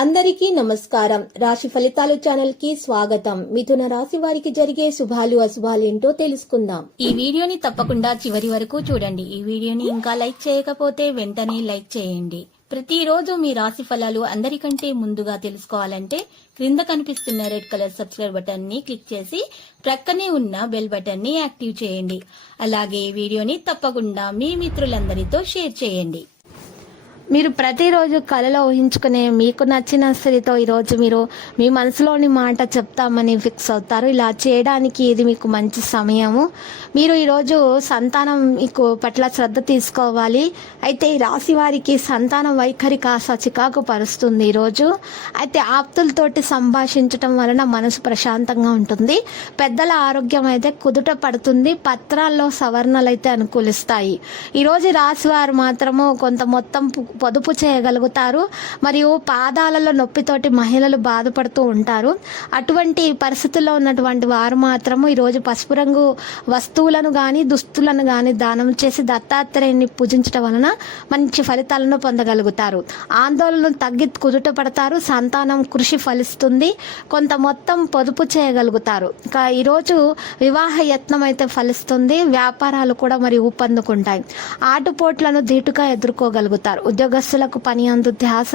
అందరికీ నమస్కారం. రాశి ఫలితాలు ఛానల్ కి స్వాగతం. మిథున రాశి వారికి జరిగే శుభాలు అశుభాలు ఏంటో తెలుసుకుందాం. ఈ వీడియోని తప్పకుండా చివరి వరకు చూడండి. ఈ వీడియోని ఇంకా లైక్ చేయకపోతే వెంటనే లైక్ చేయండి. ప్రతిరోజు మీ రాశి ఫలాలు అందరికంటే ముందుగా తెలుసుకోవాలంటే క్రింద కనిపిస్తున్న రెడ్ కలర్ సబ్స్క్రైబ్ బటన్ ని క్లిక్ చేసి ప్రక్కనే ఉన్న బెల్ బటన్ ని యాక్టివ్ చేయండి. అలాగే ఈ వీడియోని తప్పకుండా మీ మిత్రులందరితో షేర్ చేయండి. మీరు ప్రతిరోజు కలలో ఊహించుకునే మీకు నచ్చిన స్త్రీతో ఈరోజు మీరు మీ మనసులోని మాట చెప్తామని ఫిక్స్ అవుతారు. ఇలా చేయడానికి ఇది మీకు మంచి సమయము. మీరు ఈరోజు సంతానం మీకు పట్ల శ్రద్ధ తీసుకోవాలి. అయితే ఈ రాశి వారికి సంతానం వైఖరి కాస్త చికాకు పరుస్తుంది ఈరోజు. అయితే ఆప్తులతోటి సంభాషించటం వలన మనసు ప్రశాంతంగా ఉంటుంది. పెద్దల ఆరోగ్యం అయితే కుదుట పడుతుంది. పత్రాల్లో సవరణలు అయితే అనుకూలిస్తాయి. ఈరోజు రాశి వారు మాత్రము కొంత మొత్తం పొదుపు చేయగలుగుతారు. మరియు పాదాలలో నొప్పితోటి మహిళలు బాధపడుతూ ఉంటారు. అటువంటి పరిస్థితుల్లో ఉన్నటువంటి వారు మాత్రము ఈరోజు పసుపు రంగు వస్తువులను గాని దుస్తులను గాని దానం చేసి దత్తాత్రేయుని పూజించడం వలన మంచి ఫలితాలను పొందగలుగుతారు. ఆందోళనలు తగ్గి కుదుట పడతారు. సంతానం కృషి ఫలిస్తుంది. కొంత మొత్తం పొదుపు చేయగలుగుతారు. ఇంకా ఈరోజు వివాహ యత్నం అయితే ఫలిస్తుంది. వ్యాపారాలు కూడా మరి ఊపందుకుంటాయి. ఆటుపోట్లను ధీటుగా ఎదుర్కోగలుగుతారు. ఉద్యోగస్తులకు పని అందు ధ్యాస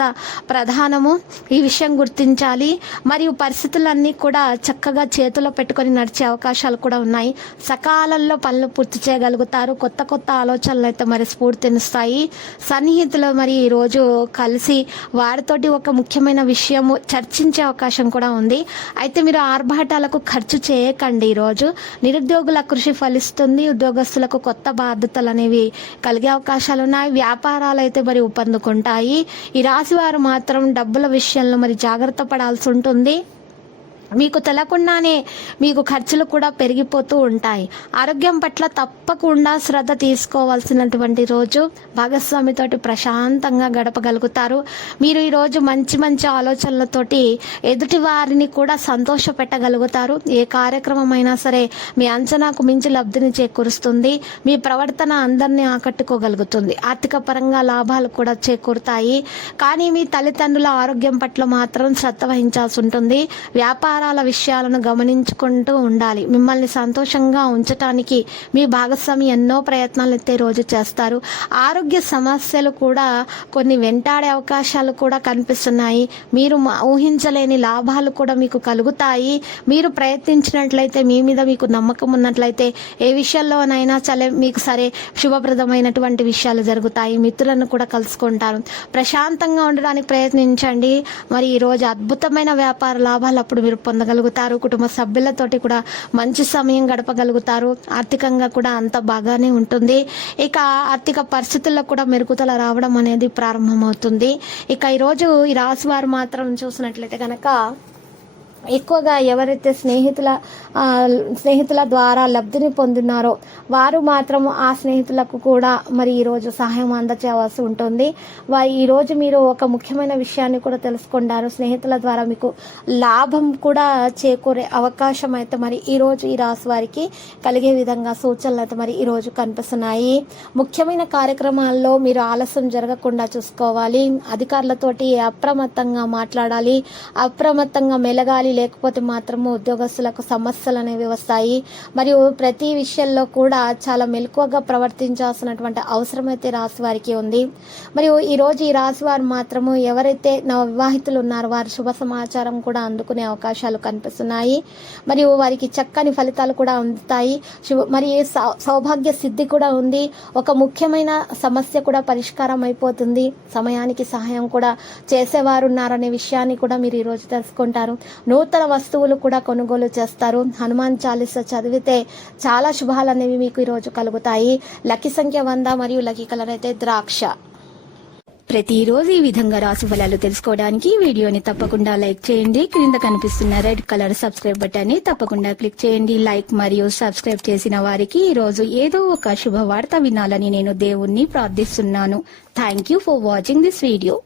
ప్రధానము. ఈ విషయం గుర్తించాలి. మరియు పరిస్థితులన్నీ కూడా చక్కగా చేతిలో పెట్టుకొని నడిచే అవకాశాలు కూడా ఉన్నాయి. సకాలంలో పనులు పూర్తి చేయగలుగుతారు. కొత్త కొత్త ఆలోచనలు అయితే మరి స్ఫూర్తినిస్తాయి. సన్నిహితులు మరి ఈరోజు కలిసి వారితోటి ఒక ముఖ్యమైన విషయము చర్చించే అవకాశం కూడా ఉంది. అయితే మీరు ఆర్భాటాలకు ఖర్చు చేయకండి. ఈరోజు నిరుద్యోగుల కృషి ఫలిస్తుంది. ఉద్యోగస్తులకు కొత్త బాధ్యతలు అనేవి కలిగే అవకాశాలు ఉన్నాయి. వ్యాపారాలు అయితే మరి ఊపందుకుంటాయి. ఈ రాశి వారు మాత్రం డబ్బుల విషయంలో మరి జాగ్రత్త పడాల్సి ఉంటుంది. మీకు తెలకుండానే మీకు ఖర్చులు కూడా పెరిగిపోతూ ఉంటాయి. ఆరోగ్యం పట్ల తప్పకుండా శ్రద్ధ తీసుకోవాల్సినటువంటి రోజు. భాగస్వామితోటి ప్రశాంతంగా గడపగలుగుతారు. మీరు ఈరోజు మంచి మంచి ఆలోచనలతోటి ఎదుటి వారిని కూడా సంతోష పెట్టగలుగుతారు. ఏ కార్యక్రమం అయినా సరే మీ అంచనాకు మించి లబ్ధిని చేకూరుస్తుంది. మీ ప్రవర్తన అందరినీ ఆకట్టుకోగలుగుతుంది. ఆర్థిక పరంగా లాభాలు కూడా చేకూరుతాయి. కానీ మీ తల్లిదండ్రుల ఆరోగ్యం పట్ల మాత్రం శ్రద్ధ వహించాల్సి ఉంటుంది. వ్యాపార విషయాలను గమనించుకుంటూ ఉండాలి. మిమ్మల్ని సంతోషంగా ఉంచటానికి మీ భాగస్వామి ఎన్నో ప్రయత్నాలు అయితే రోజు చేస్తారు. ఆరోగ్య సమస్యలు కూడా కొన్ని వెంటాడే అవకాశాలు కూడా కనిపిస్తున్నాయి. మీరు ఊహించలేని లాభాలు కూడా మీకు కలుగుతాయి. మీరు ప్రయత్నించినట్లయితే, మీ మీద మీకు నమ్మకం ఉన్నట్లయితే ఏ విషయంలోనైనా మీకు సరే శుభప్రదమైనటువంటి విషయాలు జరుగుతాయి. మిత్రులను కూడా కలుసుకుంటారు. ప్రశాంతంగా ఉండడానికి ప్రయత్నించండి. మరి ఈరోజు అద్భుతమైన వ్యాపార లాభాలు అప్పుడు మీరు పొందగలుగుతారు. కుటుంబ సభ్యులతోటి కూడా మంచి సమయం గడపగలుగుతారు. ఆర్థికంగా కూడా అంత బాగానే ఉంటుంది. ఇక ఆర్థిక పరిస్థితుల్లో కూడా మెరుగుదల రావడం అనేది ప్రారంభమవుతుంది. ఇక ఈరోజు ఈ రాశి వారు మాత్రం చూసినట్లయితే కనుక ఎక్కువగా ఎవరైతే స్నేహితుల ద్వారా లబ్ధిని పొందినారో వారు మాత్రం ఆ స్నేహితులకు కూడా మరి ఈరోజు సహాయం అందచేయవలసి ఉంటుంది. ఈరోజు మీరు ఒక ముఖ్యమైన విషయాన్ని కూడా తెలుసుకుంటారు. స్నేహితుల ద్వారా మీకు లాభం కూడా చేకూరే అవకాశం అయితే మరి ఈరోజు ఈ రాశి వారికి కలిగే విధంగా సూచనలు అయితే మరి ఈరోజు కనిపిస్తున్నాయి. ముఖ్యమైన కార్యక్రమాల్లో మీరు ఆలస్యం జరగకుండా చూసుకోవాలి. అధికారులతోటి అప్రమత్తంగా మాట్లాడాలి. అప్రమత్తంగా మెలగాలి. లేకపోతే మాత్రము ఉద్యోగస్తులకు సమస్యలు అనేవి వస్తాయి. మరియు ప్రతి విషయంలో కూడా చాలా మెలకువగా ప్రవర్తించాల్సినటువంటి అవసరం అయితే రాశి వారికి ఉంది. మరియు ఈరోజు ఈ రాశి వారు మాత్రము ఎవరైతే వివాహితులు ఉన్నారో వారి శుభ సమాచారం కూడా అందుకునే అవకాశాలు కనిపిస్తున్నాయి. మరియు వారికి చక్కని ఫలితాలు కూడా అందుతాయి. మరి సౌభాగ్య సిద్ధి కూడా ఉంది. ఒక ముఖ్యమైన సమస్య కూడా పరిష్కారం అయిపోతుంది. సమయానికి సహాయం కూడా చేసేవారు ఉన్నారనే విషయాన్ని కూడా మీరు ఈరోజు తెలుసుకుంటారు. నూతన వస్తువులు కూడా కొనుగోలు చేస్తారు. హనుమాన్ చాలీసా చదివితే చాలా శుభాలు అనేవి మీకు ఈరోజు కలుగుతాయి. లక్కీ సంఖ్య 100 మరియు లక్కీ కలర్ అయితే ద్రాక్ష. ప్రతిరోజు ఈ విధంగా రాశి ఫలాలు తెలుసుకోవడానికి వీడియోని తప్పకుండా లైక్ చేయండి. క్రింద కనిపిస్తున్న రెడ్ కలర్ సబ్స్క్రైబ్ బటన్ ని తప్పకుండా క్లిక్ చేయండి. లైక్ మరియు సబ్స్క్రైబ్ చేసిన వారికి ఈ రోజు ఏదో ఒక శుభవార్త వినాలని నేను దేవుణ్ణి ప్రార్థిస్తున్నాను. Thank you for watching this video.